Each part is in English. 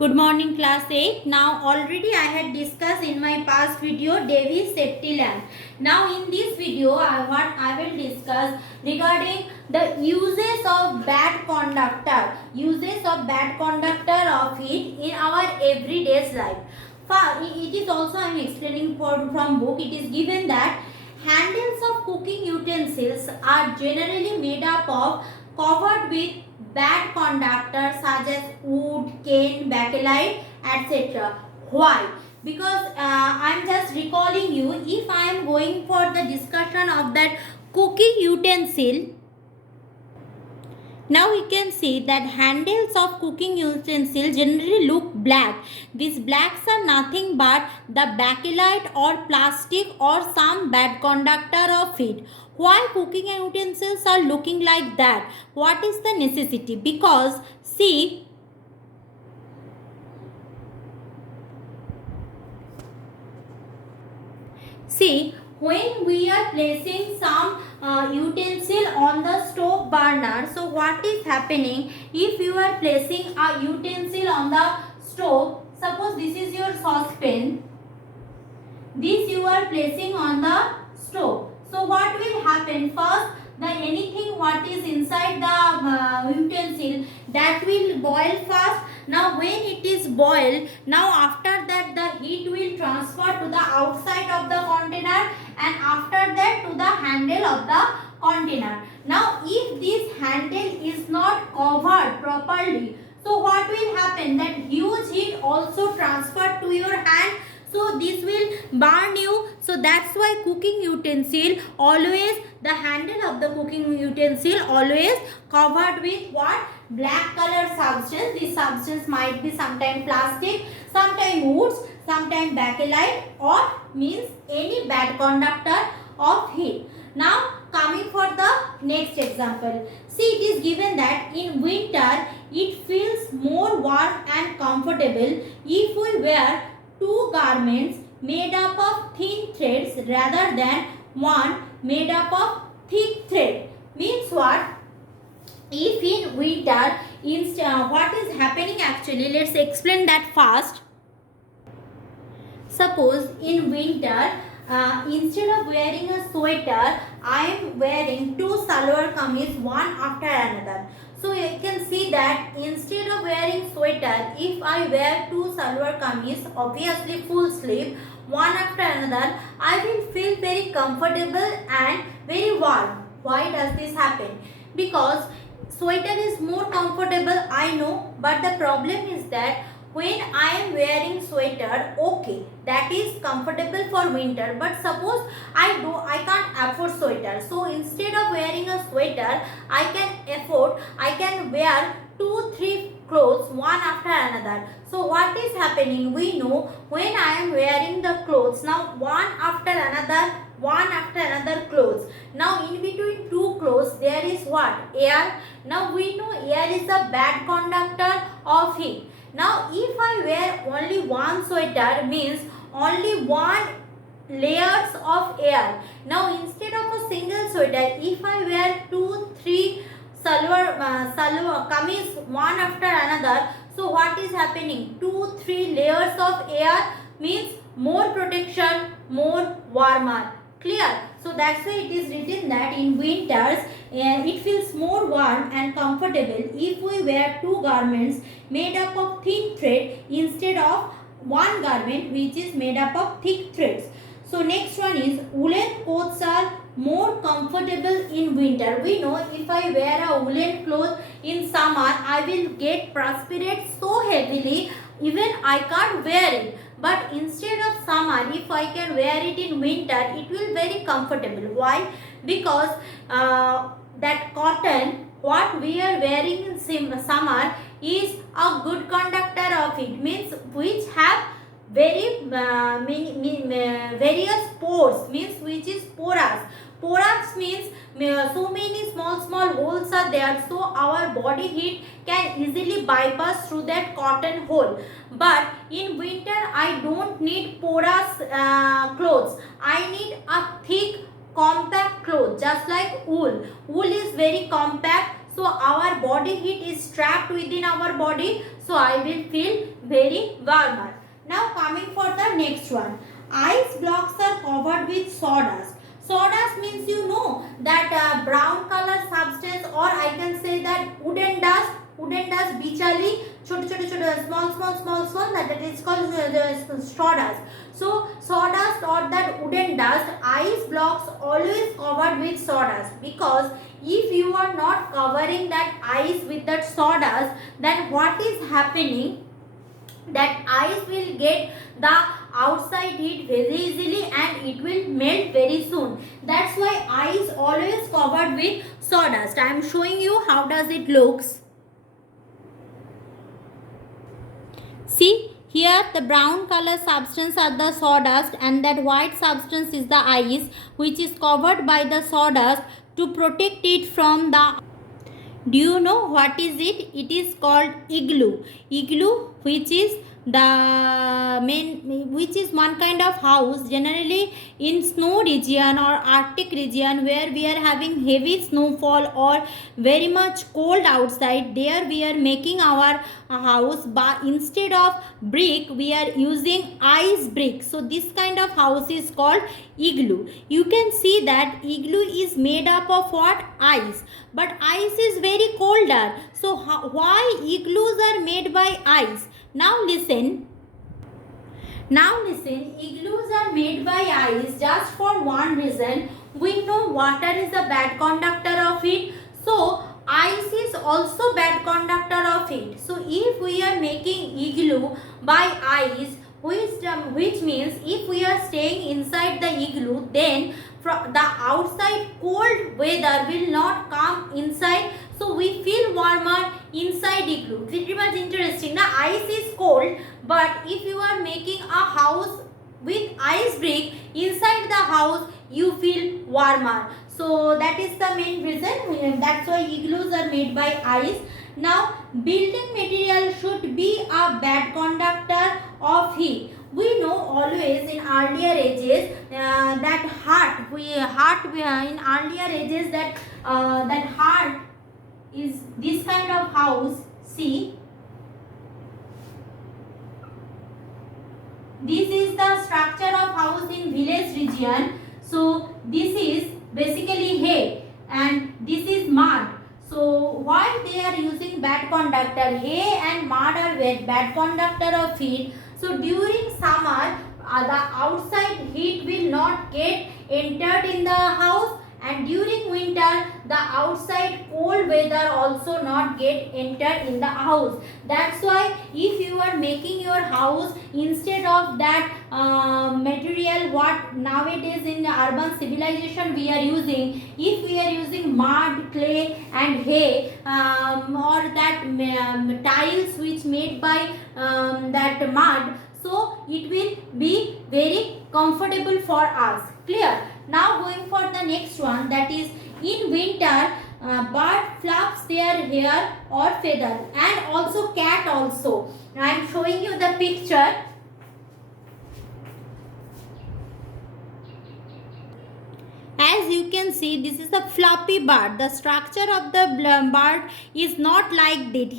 Good morning class 8. Now already I had discussed in my past video Davy's safety lamp. Now in this video what I will discuss regarding the uses of bad conductor. Uses of bad conductor of heat in our everyday's life. It is also I am explaining from book. It is given that handles of cooking utensils are generally made up of covered with bad conductors such as wood, cane, bakelite, etc. Why? Because I am just recalling you, if I am going for the discussion of that cooking utensil, now we can see that handles of cooking utensils generally look black. These blacks are nothing but the bakelite or plastic or some bad conductor of heat. Why cooking utensils are looking like that? What is the necessity? Because see, when we are placing some utensil on the stove burner, so what is happening? If you are placing a utensil on the stove, suppose this is your saucepan, this you are placing on the stove. So what will happen? First, the anything what is inside the utensil, that will boil fast. Now when it is boiled, now after that the heat will transfer to the outside of the container, and after that to the handle of the container. Now if this handle is not covered properly, so what will happen? That huge heat also transferred to your hand, so this will burn you. So that's why cooking utensil always, the handle of the cooking utensil always covered with what? Black color substance. This substance might be sometime plastic, sometime woods, sometime bakelite, or means any bad conductor of heat. Now coming for the next example. See, it is given that in winter it feels more warm and comfortable if we wear two garments made up of thin threads rather than one made up of thick thread. Means what? If in winter, what is happening actually? Let's explain that fast. Suppose in winter, instead of wearing a sweater, I am wearing two salwar kameez one after another. So you can see that instead of wearing sweater, if I wear two salwar kameez, obviously full sleeve, one after another, I will feel very comfortable and very warm. Why does this happen? Because sweater is more comfortable, I know, but the problem is that when I am wearing sweater, okay, that is comfortable for winter, but suppose I can't afford sweater, so instead of wearing a sweater, I can wear 2-3 clothes one after another. So what is happening? We know when I am wearing the clothes, now one after another clothes. Now in between two clothes there is what? Air. Now we know air is the bad conductor of heat. Now if I wear only one sweater, means only one layers of air. Now instead of a single sweater, if I wear 2-3 salwar kameez one after another, so what is happening? 2-3 layers of air means more protection, more warmer. Clear? So that's why it is written that in winters it feels more warm and comfortable if we wear two garments made up of thin thread instead of one garment which is made up of thick threads. So next one is woolen coats are more comfortable in winter. We know if I wear a woolen cloth in summer, I will get perspirate so heavily, even I can't wear it. But instead of summer, if I can wear it in winter, it will very comfortable. Why? Because that cotton what we are wearing in summer is a good conductor of it, means which have very various pores, means which is porous. Porous means so many small holes are there, so our body heat can easily bypass through that cotton hole. But in winter I don't need porous clothes, I need a thick compact cloth, just like wool. Wool is very compact, so our body heat is trapped within our body, so I will feel very warmer. Now coming for the next one. Ice blocks are covered with sawdust. Sawdust means you know that brown color substance, or I can say that wooden dust. Wooden dust bichali छोटे small that is called the sawdust. So sawdust or that wooden dust, ice blocks always covered with sawdust, because if you are not covering that ice with that sawdust, then what is happening, that ice will get the outside heat very easily and it will melt very soon. That's why ice always covered with sawdust. I am showing you how does it looks. See here, the brown color substance are the sawdust and that white substance is the ice, which is covered by the sawdust to protect it from the. Do you know what is it? It is called igloo. Igloo, which is which is one kind of house generally in snow region or Arctic region, where we are having heavy snowfall or very much cold outside. There we are making our house, but instead of brick we are using ice brick. So this kind of house is called igloo. You can see that igloo is made up of what? Ice. But ice is very colder. So why igloos are made by ice? Now listen, igloos are made by ice just for one reason. We know water is a bad conductor of heat, so ice is also bad conductor of heat. So if we are making igloo by ice, which means if we are staying inside the igloo, then from the outside cold weather will not come inside, so we feel warmer inside igloo. Pretty much interesting. Now ice is cold, but if you are making a house with ice brick, inside the house you feel warmer. So that is the main reason. That's why igloos are made by ice. Now building material should be a bad conductor of heat. We know always in earlier ages that in earlier ages that heart is this kind of house. See, this is the structure of house in village region. So this is basically hay and this is mud. So why they are using bad conductor? Hay and mud are bad conductor of heat. So during summer the outside heat will not get entered in the house, and during winter the outside cold weather also not get entered in the house. That's why if you are making your house instead of that material what nowadays in the urban civilization we are using, if we are using mud, clay and hay or that tiles which made by that mud, so it will be very comfortable for us. Clear? Now going for the next one, that is in winter bird fluffs their hair or feather, and also cat also. I am showing you the picture. As you can see, this is a fluffy bird. The structure of the bird is not like that.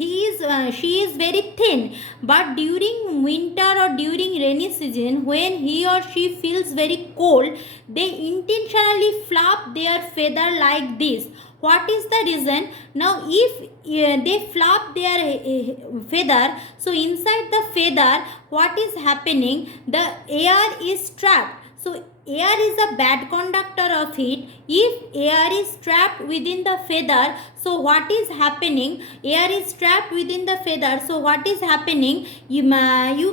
She is very thin. But during winter or during rainy season, when he or she feels very cold, they intentionally fluff their feather like this. What is the reason? Now if they fluff their feather, so inside the feather what is happening? The air is trapped. So air is a bad conductor of heat. If air is trapped within the feather, so what is happening? Air is trapped within the feather. So what is happening? You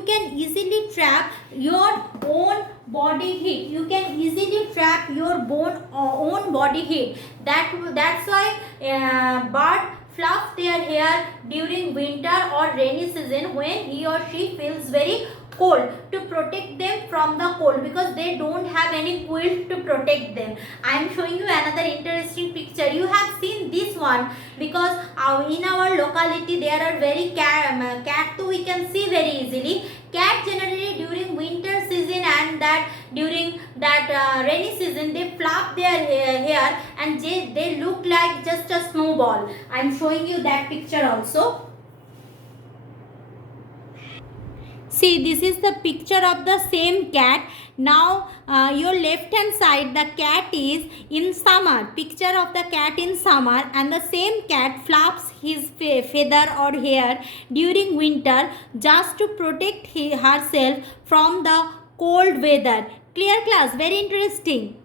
can easily trap your own body heat. You can easily trap your own body heat. That's why bird fluff their hair during winter or rainy season when he or she feels very cold, to protect them from the cold, because they don't have any quilt to protect them. I am showing you another interesting picture. You have seen this one because in our locality there are very cat too we can see very easily. Cat generally during winter season and that during that rainy season they flap their hair and they look like just a snowball. I'm showing you that picture also. See, this is the picture of the same cat. Now your left hand side, the cat is in summer, picture of the cat in summer, and the same cat flaps his feather or hair during winter just to protect herself from the cold weather. Clear class? Very interesting.